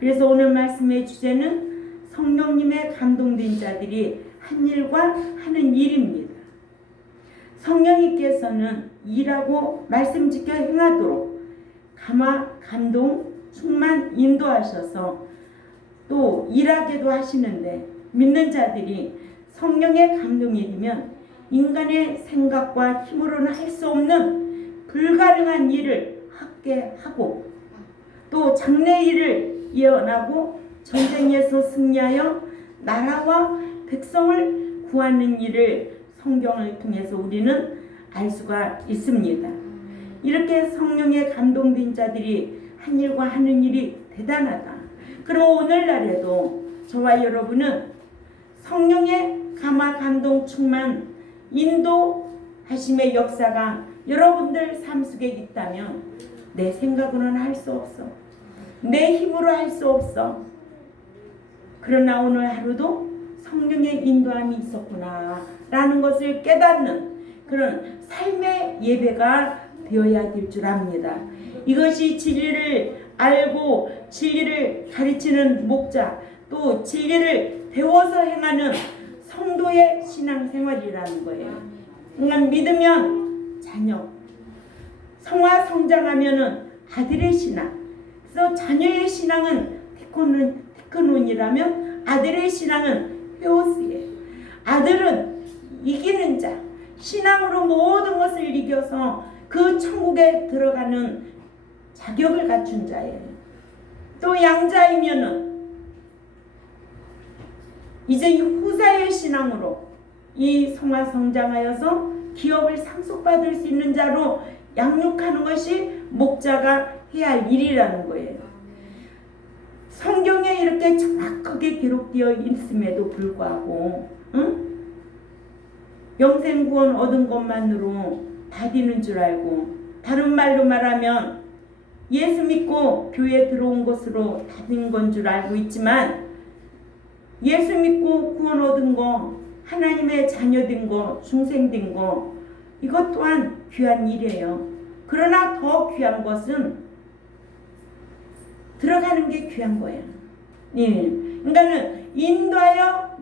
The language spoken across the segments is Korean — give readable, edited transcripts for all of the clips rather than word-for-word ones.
그래서 오늘 말씀의 주제는 성령님의 감동된 자들이 한 일과 하는 일입니다. 성령님께서는 일하고 말씀 지켜 행하도록 감화, 감동, 충만, 인도하셔서 또 일하게도 하시는데, 믿는 자들이 성령의 감동이 되면 인간의 생각과 힘으로는 할 수 없는 불가능한 일을 하게 하고, 또 장래 일을 예언하고 전쟁에서 승리하여 나라와 백성을 구하는 일을 성경을 통해서 우리는 알 수가 있습니다. 이렇게 성령에 감동된 자들이 한 일과 하는 일이 대단하다. 그럼 오늘날에도 저와 여러분은 성령의 감화, 감동, 충만, 인도하심의 역사가 여러분들 삶 속에 있다면 내 생각으로는 할 수 없어. 내 힘으로 할 수 없어. 그러나 오늘 하루도 성령의 인도함이 있었구나 라는 것을 깨닫는 그런 삶의 예배가 되어야 될 줄 압니다. 이것이 진리를 알고 진리를 가르치는 목자, 또 진리를 배워서 행하는 성도의 신앙생활이라는 거예요. 그러니까 믿으면 자녀, 성화 성장하면은 아들의 신앙. 그래서 자녀의 신앙은 테크논이라면 아들의 신앙은 헤오스예요. 아들은 이기는 자, 신앙으로 모든 것을 이겨서 그 천국에 들어가는 자격을 갖춘 자예요. 또 양자이면은 이제 이 후사의 신앙으로 이 성화 성장하여서 기업을 상속받을 수 있는 자로 양육하는 것이 목자가 해야 할 일이라는 거예요. 성경에 이렇게 정확하게 기록되어 있음에도 불구하고 영생 구원 얻은 것만으로 다 되는 줄 알고, 다른 말로 말하면 예수 믿고 교회 들어온 것으로 다 된 건 줄 알고 있지만, 예수 믿고 구원 얻은 거, 하나님의 자녀된 거, 중생된 거, 이것 또한 귀한 일이에요. 그러나 더 귀한 것은 들어가는 게 귀한 거예요. 예. 그러니까는 인도하여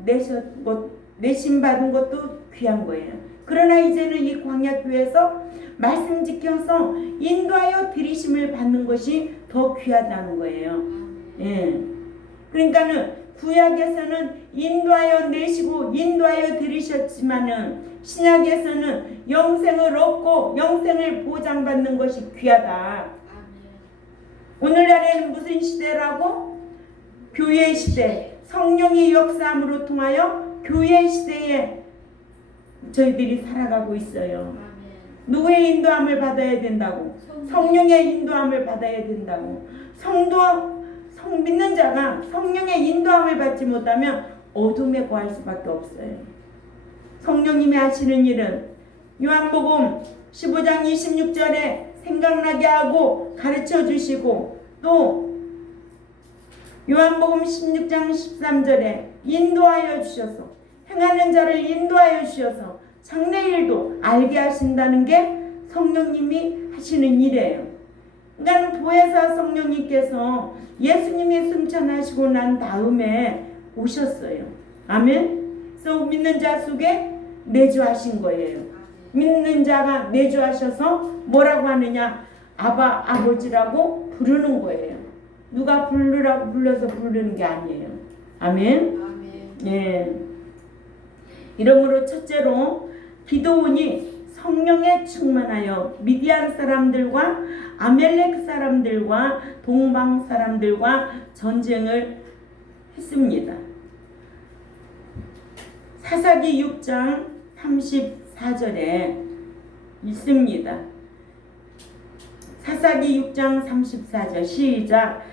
내심 받은 것도 귀한 거예요. 그러나 이제는 이 광야교회에서 말씀 지켜서 인도하여 들이심을 받는 것이 더 귀하다는 거예요. 예. 그러니까는 구약에서는 인도하여 내시고 인도하여 들이셨지만은 신약에서는 영생을 얻고 영생을 보장받는 것이 귀하다. 오늘날에는 무슨 시대라고? 교회 시대, 성령의 역사함으로 통하여 교회 시대에 저희들이 살아가고 있어요. 누구의 인도함을 받아야 된다고? 성령의 인도함을 받아야 된다고. 믿는 자가 성령의 인도함을 받지 못하면 어둠에 거할 수밖에 없어요. 성령님이 하시는 일은 요한복음 15장 26절에 생각나게 하고 가르쳐 주시고, 또 요한복음 16장 13절에 인도하여 주셔서, 행하는 자를 인도하여 주셔서 장래일도 알게 하신다는 게 성령님이 하시는 일이에요. 그러니까 보혜사 성령님께서 예수님이 승천하시고 난 다음에 오셨어요. 아멘. 그래서 믿는 자 속에 내주하신 거예요. 믿는 자가 내주하셔서 뭐라고 하느냐? 아바, 아버지라고 부르는 거예요. 누가 부르라고 불러서 부르는 게 아니에요. 아멘. 예. 이러므로 첫째로 기드온이 성령에 충만하여 미디안 사람들과 아멜렉 사람들과 동방 사람들과 전쟁을 했습니다. 사사기 6장 34절에 있습니다. 사사기 6장 34절 시작.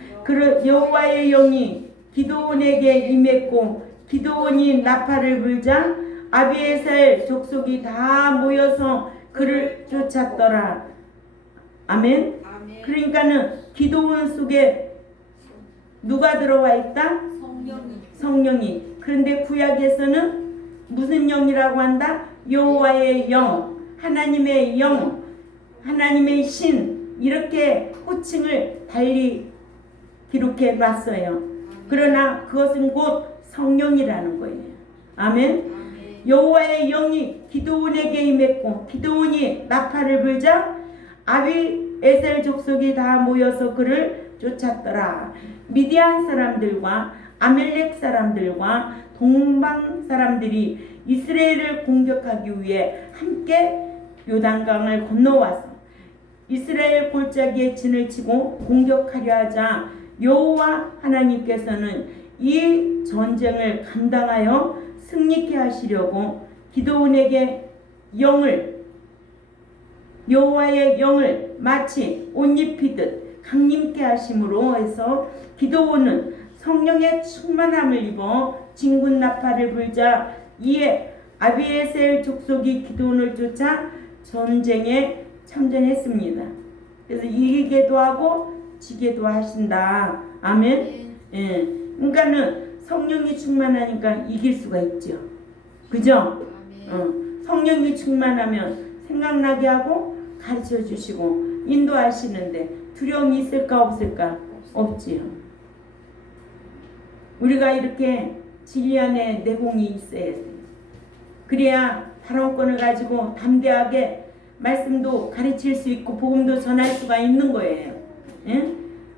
여호와의 영이 기드온에게 임했고 기드온이 나팔을 불자 아비에셀 족속이 다 모여서 그를 쫓았더라. 아멘. 그러니까는 기드온 속에 누가 들어와 있다? 성령이. 그런데 구약에서는 무슨 영이라고 한다? 여호와의 영, 하나님의 영, 하나님의 신, 이렇게 호칭을 달리 기록해 놨어요. 그러나 그것은 곧 성령이라는 거예요. 아멘. 여호와의 영이 기드온에게 임했고 기드온이 나팔을 불자 아비에셀 족속이 다 모여서 그를 쫓았더라. 미디안 사람들과 아멜렉 사람들과 동방 사람들이 이스라엘을 공격하기 위해 함께 요단강을 건너와서 이스라엘 골짜기에 진을 치고 공격하려 하자 여호와 하나님께서는 이 전쟁을 감당하여 승리케 하시려고 기드온에게 여호와의 영을 마치 옷 입히듯 강림케 하심으로 해서 기드온은 성령의 충만함을 입어 진군 나팔을 불자 이에 아비에셀 족속이 기드온을 쫓아 전쟁에 참전했습니다. 그래서 이기게도 하고 지게도 하신다. 아멘. 예. 그러니까는 성령이 충만하니까 이길 수가 있죠. 그죠? 성령이 충만하면 생각나게 하고 가르쳐 주시고 인도하시는데 두려움이 있을까 없을까? 없지요. 우리가 이렇게 진리 안에 내공이 있어야 돼요. 그래야 발언권을 가지고 담대하게 말씀도 가르칠 수 있고 복음도 전할 수가 있는 거예요. 예?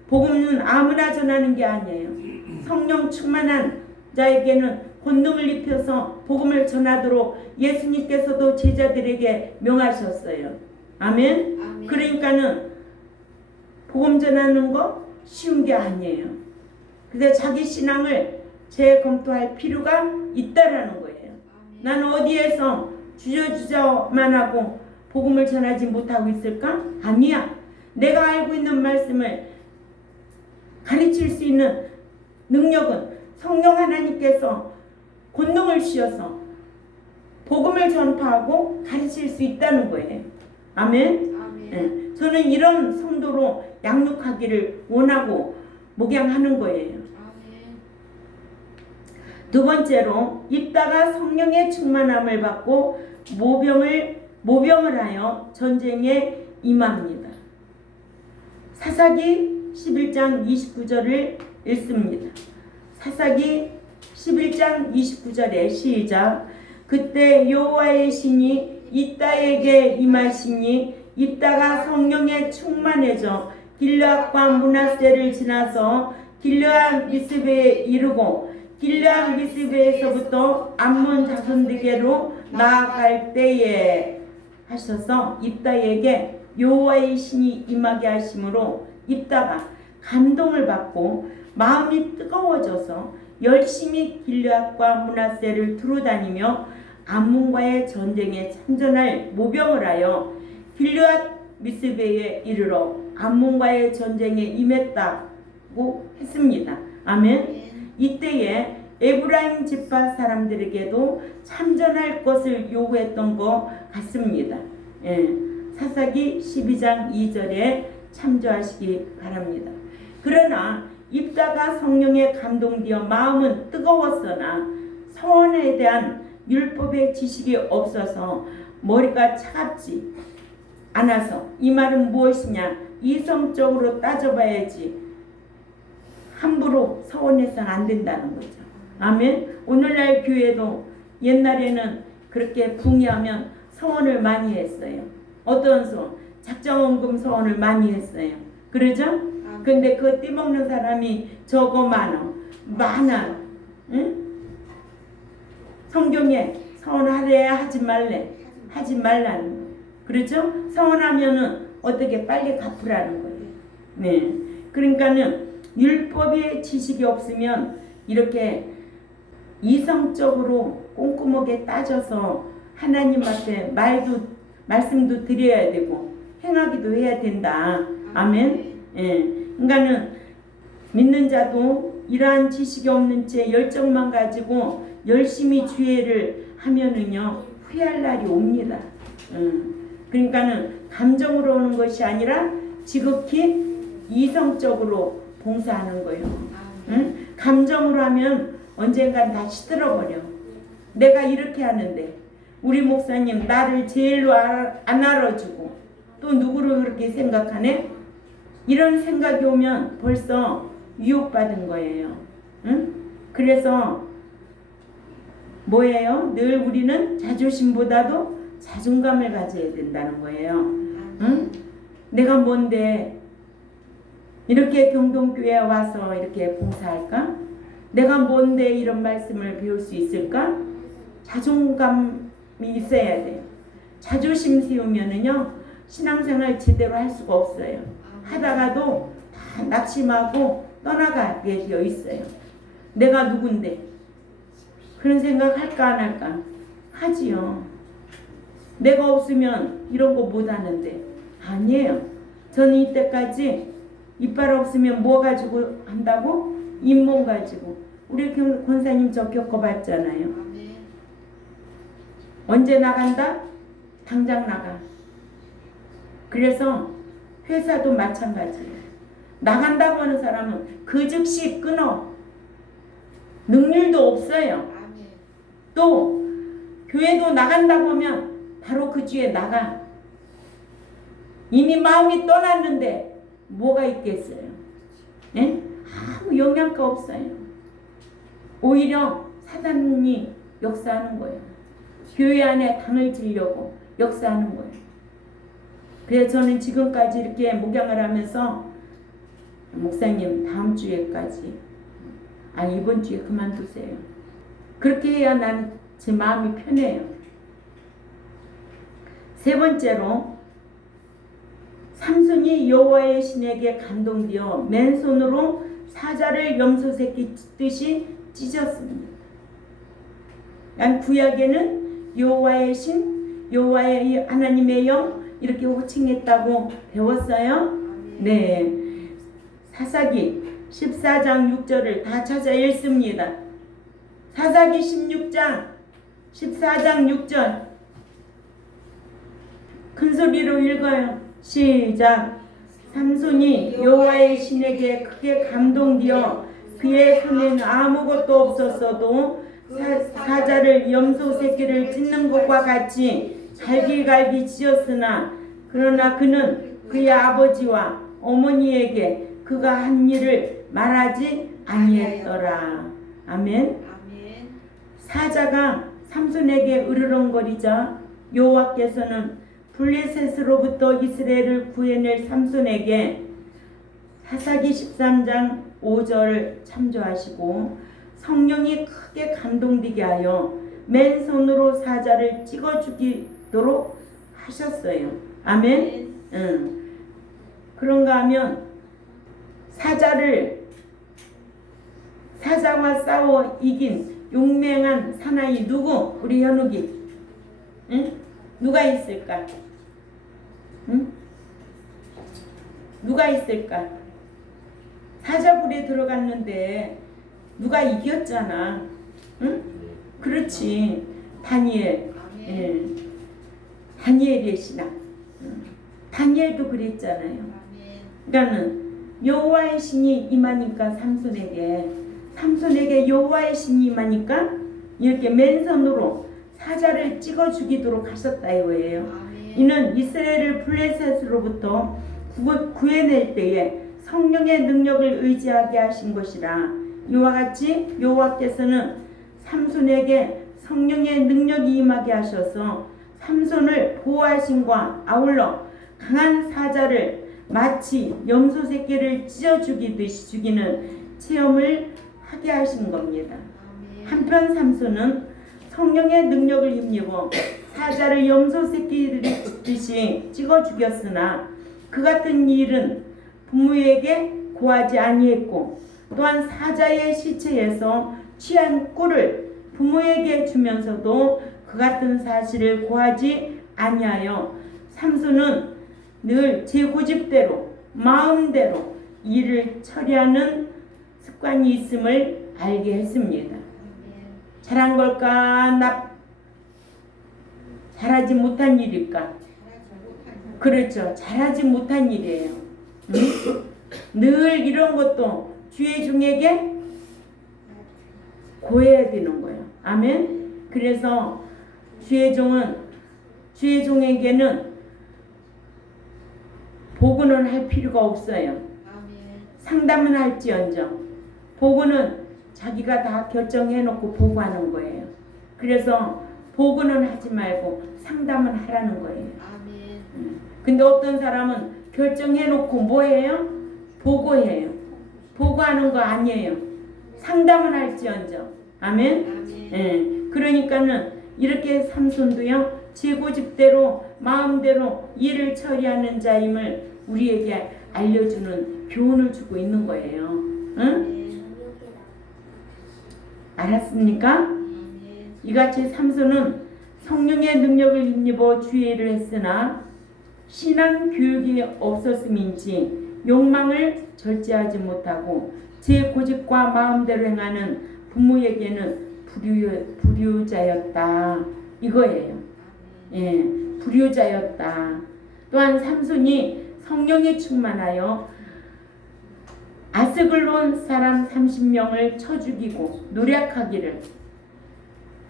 복음은 아무나 전하는 게 아니에요. 성령 충만한 자에게는 권능을 입혀서 복음을 전하도록 예수님께서도 제자들에게 명하셨어요. 아멘. 그러니까는 복음 전하는 거 쉬운 게 아니에요. 그래서 자기 신앙을 재검토할 필요가 있다라는 거예요. 나는 어디에서 주저주저만 하고 복음을 전하지 못하고 있을까? 아니야. 내가 알고 있는 말씀을 가르칠 수 있는 능력은 성령 하나님께서 권능을 주셔서 복음을 전파하고 가르칠 수 있다는 거예요. 아멘. 네. 저는 이런 성도로 양육하기를 원하고 목양하는 거예요. 두 번째로 입다가 성령의 충만함을 받고 모병을 하여 전쟁에 임합니다. 사사기 11장 29절을 읽습니다. 사사기 11장 29절에 시작. 그때 여호와의 신이 입다에게 임하시니 입다가 성령에 충만해져 길르앗과 므낫세를 지나서 길르앗 미스베에 이르고 길르앗 미스베에서부터 암몬 자손들에게로 나아갈 때에 하셔서 입다에게 여호와의 신이 임하게 하심으로 입다가 감동을 받고 마음이 뜨거워져서 열심히 길르앗과 므낫세를 두루다니며 암몬과의 전쟁에 참전할 모병을 하여 길르앗 미스베에 이르러 암몬과의 전쟁에 임했다고 했습니다. 아멘. 이때에 에브라임 지파 사람들에게도 참전할 것을 요구했던 것 같습니다. 예, 사사기 12장 2절에 참조하시기 바랍니다. 그러나 입다가 성령에 감동되어 마음은 뜨거웠으나 서원에 대한 율법의 지식이 없어서 머리가 차갑지 않아서 이 말은 무엇이냐 이성적으로 따져봐야지 함부로 서원해서는 안 된다는 거죠. 아멘. 오늘날 교회도 옛날에는 그렇게 붕이하면 서원을 많이 했어요. 어떤 서원? 작정원금 서원을 많이 했어요. 그러죠? 근데 그거 띠먹는 사람이 적어 많아. 응? 성경에 서원하래 하지 말라는 거예요. 그렇죠? 서원하면은 어떻게 빨리 갚으라는 거예요. 네. 그러니까는 율법의 지식이 없으면 이렇게 이성적으로 꼼꼼하게 따져서 하나님 앞에 말씀도 드려야 되고 행하기도 해야 된다. 아멘. 예. 그러니까는 믿는 자도 이러한 지식이 없는 채 열정만 가지고 열심히 주의를 하면은요 후회할 날이 옵니다. 그러니까는 감정으로 오는 것이 아니라 지극히 이성적으로 봉사하는 거예요. 응? 감정으로 하면 언젠간 다 시들어버려. 내가 이렇게 하는데 우리 목사님 나를 제일로 안 알아주고 또 누구를 그렇게 생각하네? 이런 생각이 오면 벌써 유혹받은 거예요. 응? 그래서 뭐예요? 늘 우리는 자존심보다도 자존감을 가져야 된다는 거예요. 응? 내가 뭔데 이렇게 경동교회에 와서 이렇게 봉사할까? 내가 뭔데 이런 말씀을 배울 수 있을까? 자존감이 있어야 돼요. 자존심 세우면은요 신앙생활 제대로 할 수가 없어요. 하다가도 다 낙심하고 떠나가게 되어 있어요. 내가 누군데 그런 생각 할까 안 할까? 하지요. 내가 없으면 이런 거 못 하는데 아니에요. 저는 이때까지 이빨 없으면 뭐 가지고 한다고? 잇몸 가지고. 우리 권사님 저 겪어봤잖아요. 언제 나간다? 당장 나가. 그래서 회사도 마찬가지예요. 나간다고 하는 사람은 그 즉시 끊어. 능률도 없어요. 또 교회도 나간다고 하면 바로 그 주에 나가. 이미 마음이 떠났는데 뭐가 있겠어요? 예? 아무 영향가 없어요. 오히려 사단이 역사하는 거예요. 교회 안에 당을 지려고 역사하는 거예요. 그래서 저는 지금까지 이렇게 목양을 하면서 목사님 다음 주에까지 이번 주에 그만두세요. 그렇게 해야 난 제 마음이 편해요. 세 번째로 삼손이 여호와의 신에게 감동되어 맨손으로 사자를 염소새끼 찢듯이 찢었습니다. 난 구약에는 여호와의 신, 여호와의 하나님의 영 이렇게 호칭했다고 배웠어요. 네, 사사기 14장 6절을 다 찾아 읽습니다. 사사기 16장 14장 6절 큰 소리로 읽어요. 시작. 삼손이 여호와의 신에게 크게 감동되어 그의 손에는 아무것도 없었어도 사자를 염소 새끼를 찢는 것과 같이 갈기갈기 찢었으나 그러나 그는 그의 아버지와 어머니에게 그가 한 일을 말하지 아니했더라. 아멘. 사자가 삼손에게 으르렁거리자 여호와께서는 블레셋으로부터 이스라엘을 구해낼 삼손에게 사사기 13장 5절 참조하시고 성령이 크게 감동되게 하여 맨손으로 사자를 찍어 죽이도록 하셨어요. 아멘. 그런가 하면 사자와 싸워 이긴 용맹한 사나이 누구? 우리 현욱이. 응? 누가 있을까? 응? 누가 있을까? 사자굴에 들어갔는데 누가 이겼잖아. 응? 그렇지. 다니엘. 예. 다니엘의 신앙. 다니엘도 그랬잖아요. 그러니까는 여호와의 신이 임하니까 삼손에게 여호와의 신이 임하니까 이렇게 맨손으로 사자를 찍어 죽이도록 하셨다 이거예요. 이는 이스라엘을 블레셋으로부터 구해낼 때에 성령의 능력을 의지하게 하신 것이라. 이와 같이 여호와께서는 삼손에게 성령의 능력이 임하게 하셔서 삼손을 보호하심과 아울러 강한 사자를 마치 염소 새끼를 찢어 죽이듯이 죽이는 체험을 하게 하신 겁니다. 한편 삼손은 성령의 능력을 힘입어 사자를 염소 새끼듯이 찍어 죽였으나 그 같은 일은 부모에게 고하지 아니했고 또한 사자의 시체에서 취한 꿀을 부모에게 주면서도 그 같은 사실을 고하지 아니하여 삼손은 늘 제 고집대로 마음대로 일을 처리하는 습관이 있음을 알게 했습니다. 잘한 걸까? 잘하지 못한 일일까? 그렇죠. 잘하지 못한 일이에요. 늘 이런 것도 주의 종에게 고해야 되는 거예요. 아멘. 그래서 주의 종에게는 보고는 할 필요가 없어요. 상담은 할지언정 보고는 자기가 다 결정해놓고 보고하는 거예요. 그래서 보고는 하지 말고 상담은 하라는 거예요. 아멘. 근데 어떤 사람은 결정해놓고 뭐예요? 보고해요. 보고하는 거 아니에요. 상담은 할지언정. 아멘. 아멘. 예. 그러니까는 이렇게 삼손도요 제 고집대로 마음대로 일을 처리하는 자임을 우리에게 알려주는 교훈을 주고 있는 거예요. 응? 알았습니까? 아멘. 이같이 삼손은 성령의 능력을 힘입어 주의를 했으나 신앙 교육이 없었음인지 욕망을 절제하지 못하고 제 고집과 마음대로 행하는 부모에게는 불효자였다. 이거예요. 예, 불효자였다. 또한 삼손이 성령에 충만하여 아스글론 사람 30명을 쳐 죽이고 노력하기를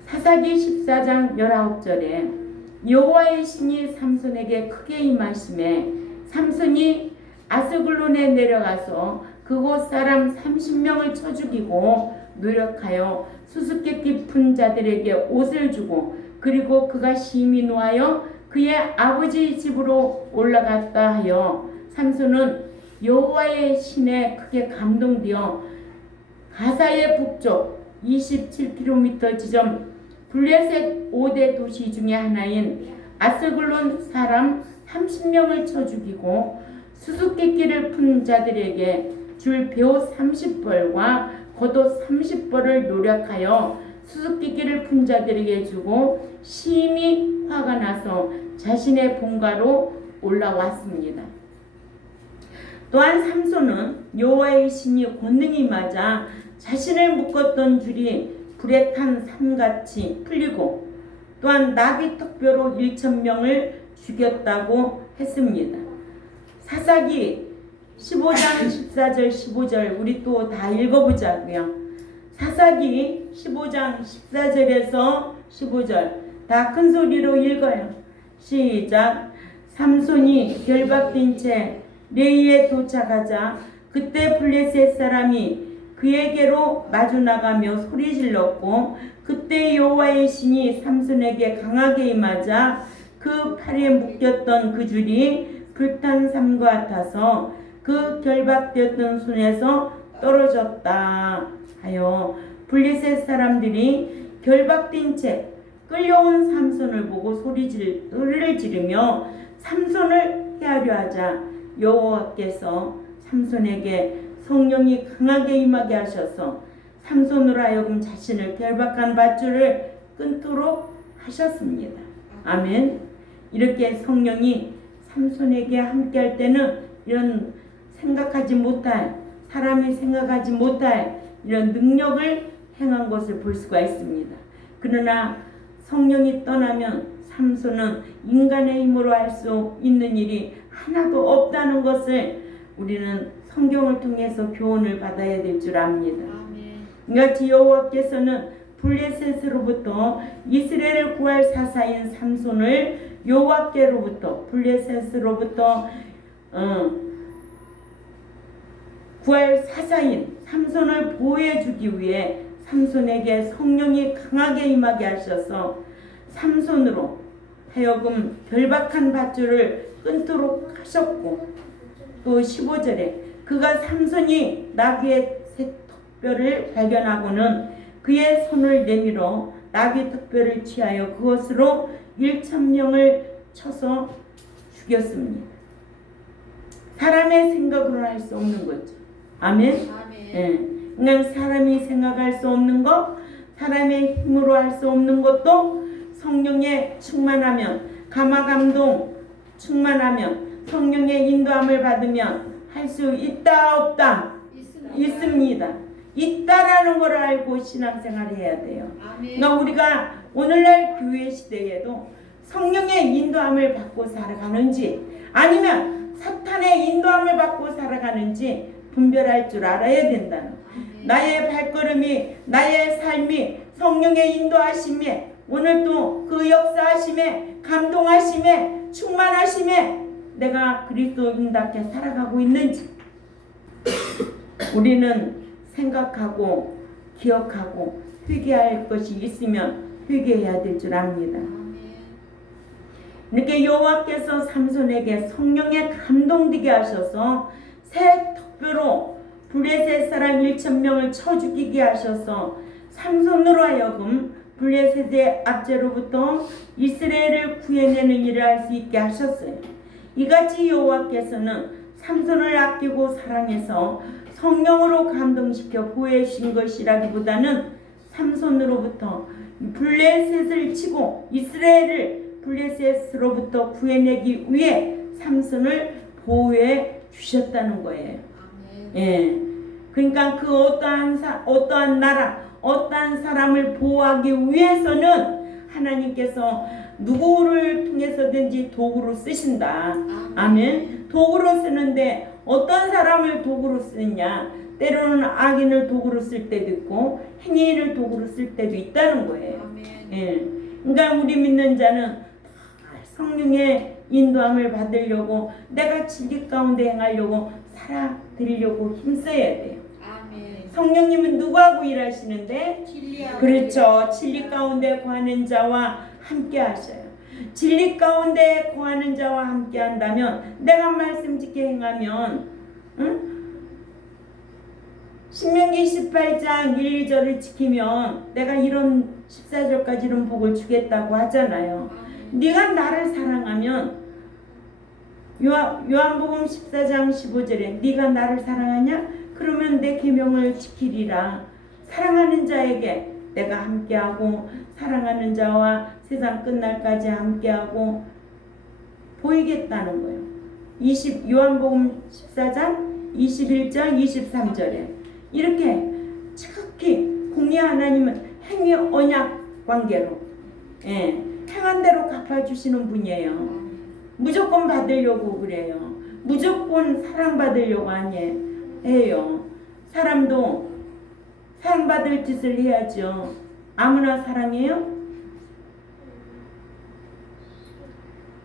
사사기 14장 19절에 여호와의 신이 삼손에게 크게 임하심에 삼손이 아스글론에 내려가서 그곳 사람 30명을 쳐 죽이고 노력하여 수수께끼 푼 자들에게 옷을 주고 그리고 그가 심히 노하여 그의 아버지 집으로 올라갔다 하여 삼손은 여호와의 신에 크게 감동되어 가사의 북쪽 27km 지점 블레셋 5대 도시 중에 하나인 아스글론 사람 30명을 쳐 죽이고 수수께끼를 푼 자들에게 줄 배옷 30벌과 겉옷 30벌을 노력하여 수수께끼를 푼 자들에게 주고 심히 화가 나서 자신의 본가로 올라왔습니다. 또한 삼손은 여호와의 신이 권능이 맞아 자신을 묶었던 줄이 불에 탄 삼같이 풀리고 또한 나귀 턱뼈로 1,000명을 죽였다고 했습니다. 사사기 15장 14절 15절 우리 또 다 읽어보자고요. 사사기 15장 14절에서 15절 다 큰 소리로 읽어요. 시작. 삼손이 결박된 채 레이에 도착하자 그때 블레셋 사람이 그에게로 마주 나가며 소리 질렀고 그때 여호와의 신이 삼손에게 강하게 임하자 그 팔에 묶였던 그 줄이 불탄 삼과 같아서 그 결박되었던 손에서 떨어졌다 하여 블레셋 사람들이 결박된 채 끌려온 삼손을 보고 소리를 지르며 삼손을 해하려 하자 여호와께서 삼손에게 성령이 강하게 임하게 하셔서 삼손으로 하여금 자신을 결박한 밧줄을 끊도록 하셨습니다. 아멘. 이렇게 성령이 삼손에게 함께할 때는 이런 생각하지 못할 사람이 생각하지 못할 이런 능력을 행한 것을 볼 수가 있습니다. 그러나 성령이 떠나면 삼손은 인간의 힘으로 할 수 있는 일이 하나도 없다는 것을 우리는 성경을 통해서 교훈을 받아야 될 줄 압니다. 이같이 여호와께서는 블레셋으로부터 이스라엘을 구할 사사인 삼손을 여호와께로부터 블레셋으로부터 구할 사사인 삼손을 보호해주기 위해 삼손에게 성령이 강하게 임하게 하셔서 삼손으로 하여금 결박한 밧줄을 끊도록 하셨고 또 15절에 그가 삼손이 나귀의 새 턱뼈를 발견하고는 그의 손을 내밀어 나귀 턱뼈를 취하여 그것으로 1,000명을 쳐서 죽였습니다. 사람의 생각으로는 할 수 없는 거죠. 아멘. 예. 그러니까 사람이 생각할 수 없는 것, 사람의 힘으로 할 수 없는 것도 성령의 충만하면, 감화감동 충만하면, 성령의 인도함을 받으면 할 수 있다 없다? 있습니다. 있다라는 걸 알고 신앙생활을 해야 돼요. 그러니까 우리가 오늘날 교회 시대에도 성령의 인도함을 받고 살아가는지 아니면 사탄의 인도함을 받고 살아가는지 분별할 줄 알아야 된다는 나의 발걸음이 나의 삶이 성령의 인도하심에 오늘도 그 역사하심에 감동하심에 충만하심에 내가 그리스도인답게 살아가고 있는지 우리는 생각하고 기억하고 회개할 것이 있으면 회개해야 될 줄 압니다. 이렇게 여호와께서 삼손에게 성령에 감동되게 하셔서 새 턱뼈로 블레셋 사람 1,000명을 쳐 죽이게 하셔서 삼손으로 하여금 블레셋의 압제로부터 이스라엘을 구해내는 일을 할 수 있게 하셨어요. 이같이 여호와께서는 삼손을 아끼고 사랑해서 성령으로 감동시켜 보호해 주신 것이라기보다는 삼손으로부터 블레셋을 치고 이스라엘을 블레셋으로부터 구해내기 위해 삼손을 보호해 주셨다는 거예요. 예. 그러니까 그 어떠한 나라, 어떠한 사람을 보호하기 위해서는 하나님께서 누구를 통해서든지 도구로 쓰신다. 아멘. 도구로 쓰는데 어떤 사람을 도구로 쓰느냐? 때로는 악인을 도구로 쓸 때도 있고 행위인을 도구로 쓸 때도 있다는 거예요. 예. 그러니까 우리 믿는 자는 성령의 인도함을 받으려고 내가 진리 가운데 행하려고 살아드리려고 힘써야 돼요. 아멘. 성령님은 누구하고 일하시는데? 그렇죠. 진리 가운데 거하는 자와 함께 하셔요. 진리 가운데 거하는 자와 함께 한다면 내가 말씀 짓게 행하면 신명기 18장 1, 2절을 지키면 내가 이런 14절까지 이런 복을 주겠다고 하잖아요. 네가 나를 사랑하면 요한복음 14장 15절에 네가 나를 사랑하냐? 그러면 내 계명을 지키리라. 사랑하는 자에게 내가 함께하고 사랑하는 자와 세상 끝날까지 함께하고 보이겠다는 거예요. 요한복음 14장 21절 23절에 이렇게 지극히 공의 하나님은 행위 언약 관계로 행한 대로 갚아주시는 분이에요. 무조건 받으려고 그래요. 무조건 사랑받으려고 해요. 사람도 사랑받을 짓을 해야죠. 아무나 사랑해요?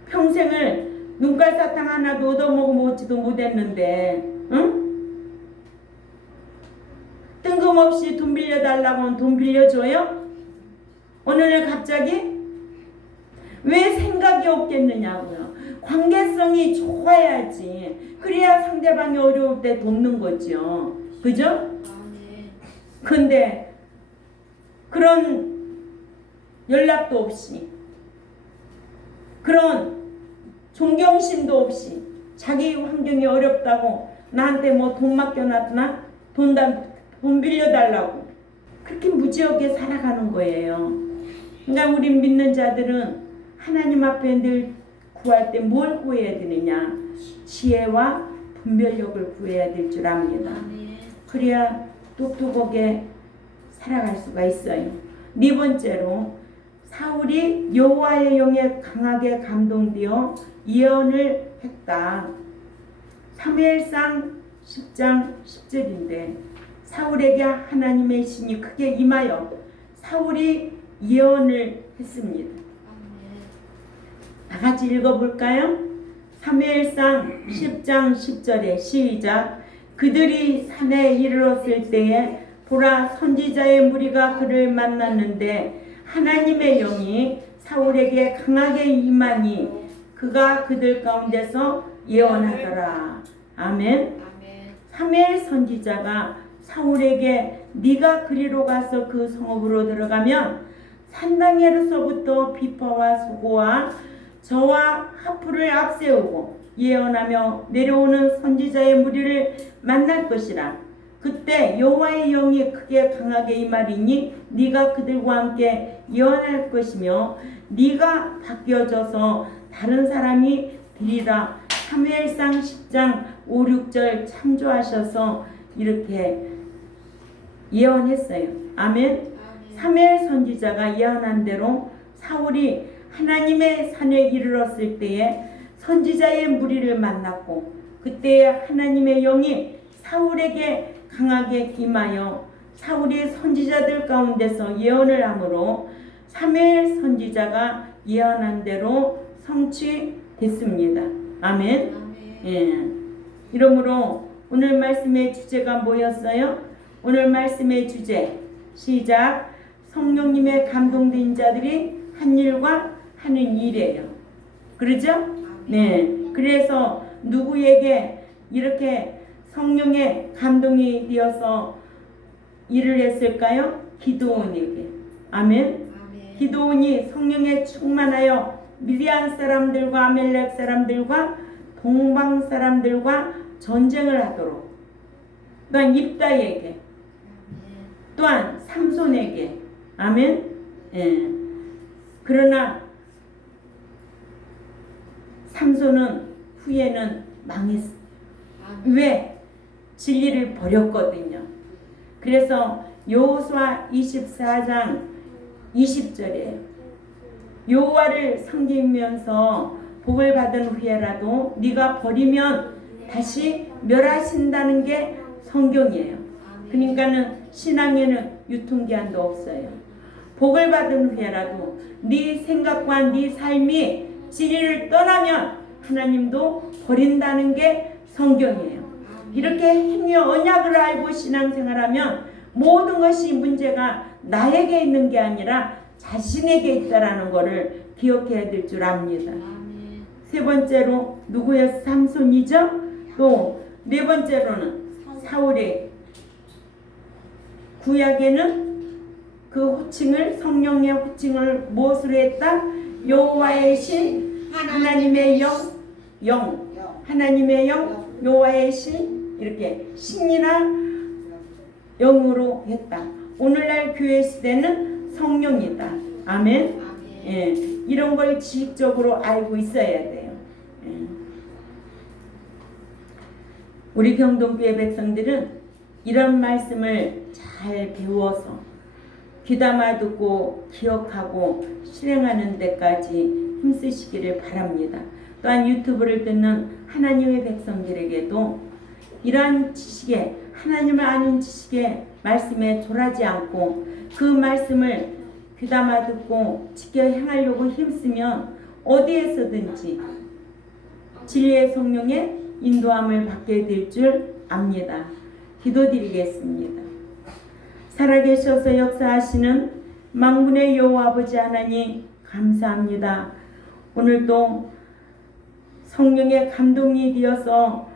평생을 눈깔 사탕 하나도 얻어먹어보지도 못했는데 뜬금없이 돈 빌려달라고 하면 돈 빌려줘요? 어느 날 갑자기? 왜 생각이 없겠느냐고요. 관계성이 좋아야지. 그래야 상대방이 어려울 때 돕는 거죠. 그죠? 근데 그런 연락도 없이 그런 존경심도 없이 자기 환경이 어렵다고 나한테 뭐 돈 맡겨놨나? 돈 빌려달라고 그렇게 무지하게 살아가는 거예요. 그러니까 우리 믿는 자들은 하나님 앞에 늘 구할 때 뭘 구해야 되느냐? 지혜와 분별력을 구해야 될 줄 압니다. 그래야 똑똑하게 살아갈 수가 있어요. 네 번째로 사울이 여호와의 영에 강하게 감동되어 예언을 했다. 사무엘상 10장 10절인데 사울에게 하나님의 신이 크게 임하여 사울이 예언을 했습니다. 다 같이 읽어볼까요? 사무엘상 10장 10절에 시작. 그들이 산에 이르렀을 때에 보라 선지자의 무리가 그를 만났는데 하나님의 영이 사울에게 강하게 임하니 그가 그들 가운데서 예언하더라. 아멘. 사무엘 선지자가 사울에게 네가 그리로 가서 그 성읍으로 들어가면 산당에서부터 비파와 소고와 저와 하프를 앞세우고 예언하며 내려오는 선지자의 무리를 만날 것이라. 그때 여호와의 영이 크게 강하게 임하리니 네가 그들과 함께 예언할 것이며 네가 바뀌어져서 다른 사람이 되리라. 사무엘상 10장 5, 6절 참조하셔서 이렇게 예언했어요. 아멘. 사무엘 선지자가 예언한 대로 사울이 하나님의 산에 이르렀을 때에 선지자의 무리를 만났고 그때에 하나님의 영이 사울에게 강하게 임하여 사울이 선지자들 가운데서 예언을 하므로 사무엘 선지자가 예언한 대로 성취됐습니다. 아멘. 예. 이러므로 오늘 말씀의 주제가 뭐였어요? 오늘 말씀의 주제 시작. 성령님의 감동된 자들이 한 일과 하는 일이에요. 그러죠? 네. 그래서 누구에게 이렇게 성령의 감동이 되어서 일을 했을까요? 기드온에게. 아멘. 기드온이 성령에 충만하여 미디안 사람들과 아멜렉 사람들과 동방 사람들과 전쟁을 하도록, 또한 입다에게, 또한 삼손에게. 아멘. 예. 그러나 삼손은 후에는 망했어요. 왜? 진리를 버렸거든요. 그래서 여호수아 24장 20절에 여호와를 섬기면서 복을 받은 후에라도 네가 버리면 다시 멸하신다는 게 성경이에요. 그러니까는 신앙에는 유통기한도 없어요. 복을 받은 후에라도 네 생각과 네 삶이 진리를 떠나면 하나님도 버린다는 게 성경이에요. 이렇게 행여 언약을 알고 신앙생활하면 모든 것이 문제가 나에게 있는 게 아니라 자신에게 있다라는 것을 기억해야 될 줄 압니다. 세 번째로 누구의 삼손이죠? 또 네 번째로는 사울의 구약에는 그 호칭을 성령의 호칭을 무엇으로 했다? 여호와의 신, 하나님의 영, 하나님의 영, 여호와의 신, 이렇게 신이나 영으로 했다. 오늘날 교회 시대는 성령이다. 아멘. 예, 이런 걸 지식적으로 알고 있어야 돼요. 예. 우리 경동교회 백성들은 이런 말씀을 잘 배워서 귀담아 듣고 기억하고 실행하는 데까지 힘쓰시기를 바랍니다. 또한 유튜브를 듣는 하나님의 백성들에게도 이러한 지식에, 하나님을 아는 지식에 말씀에 졸하지 않고 그 말씀을 귀담아 듣고 지켜 행하려고 힘쓰면 어디에서든지 진리의 성령의 인도함을 받게 될 줄 압니다. 기도드리겠습니다. 살아계셔서 역사하시는 만군의 여호와 아버지 하나님 감사합니다. 오늘도 성령의 감동이 되어서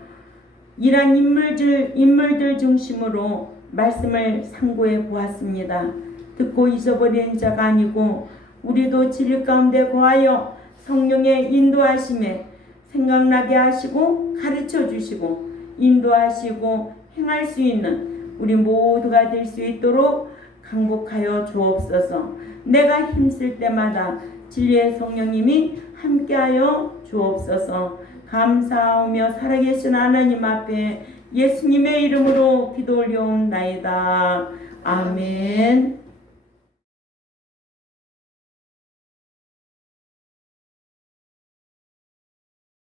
이러한 인물들 중심으로 말씀을 상고해 보았습니다. 듣고 잊어버린 자가 아니고 우리도 진리 가운데 거하여 성령의 인도하심에 생각나게 하시고 가르쳐 주시고 인도하시고 행할 수 있는 우리 모두가 될 수 있도록 강복하여 주옵소서. 내가 힘쓸 때마다 진리의 성령님이 함께하여 주옵소서. 감사하며 살아계신 하나님 앞에 예수님의 이름으로 기도 올려옵나이다. 아멘.